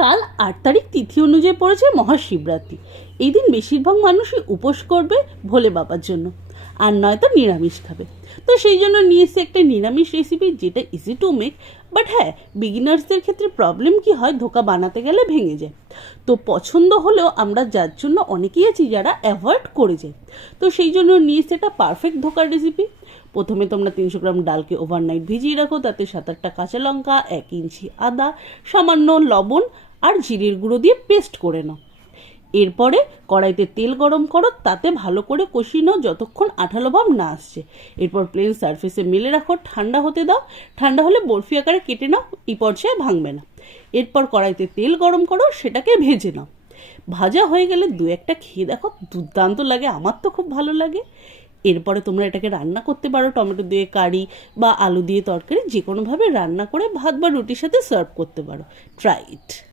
কাল ৮ তারিখ তিথি অনুযায়ী পড়েছে মহাশিবরাত্রি। এই দিন বেশিরভাগ মানুষই উপোস করবে ভোলে বাবার জন্য, আর নয়তো নিরামিষ খাবে। তো সেই জন্য নিয়ে এসে একটা নিরামিষ রেসিপি, যেটা ইজি টু মেক। বাট হ্যাঁ, বিগিনার্সদের ক্ষেত্রে প্রবলেম কি হয়, ধোকা বানাতে গেলে ভেঙে যায়। তো পছন্দ হলেও আমরা যার জন্য অনেকেই আছি যারা অ্যাভয়েড করে যায়। তো সেই জন্য নিয়ে এসে একটা পারফেক্ট ধোকার রেসিপি। প্রথমে তোমরা 300 গ্রাম ডালকে ওভারনাইট ভিজিয়ে রাখো, তাতে 7-8টা কাঁচা লঙ্কা, 1 ইঞ্চি আদা, সামান্য লবণ আর জিরের গুঁড়ো দিয়ে পেস্ট করে নাও। এরপরে কড়াইতে তেল গরম করো, তাতে ভালো করে কষিয়ে নাও যতক্ষণ আঠালো ভাব না আসছে। এরপর প্লেন সারফেসে মেলে রাখো, ঠান্ডা হতে দাও। ঠান্ডা হলে বরফি আকারে কেটে নাও, এই পর্যায়ে ভাঙবে না। এরপর কড়াইতে তেল গরম করো, সেটাকে ভেজে নাও। ভাজা হয়ে গেলে 2-1টা খেয়ে দেখো, দুর্দান্ত লাগে, আমার তো খুব ভালো লাগে। এরপরে তোমরা এটাকে রান্না করতে পারো টমেটো দিয়ে কারি বা আলু দিয়ে তরকারি, যে কোনোভাবে রান্না করে ভাত বা রুটির সাথে সার্ভ করতে পারো। Try it.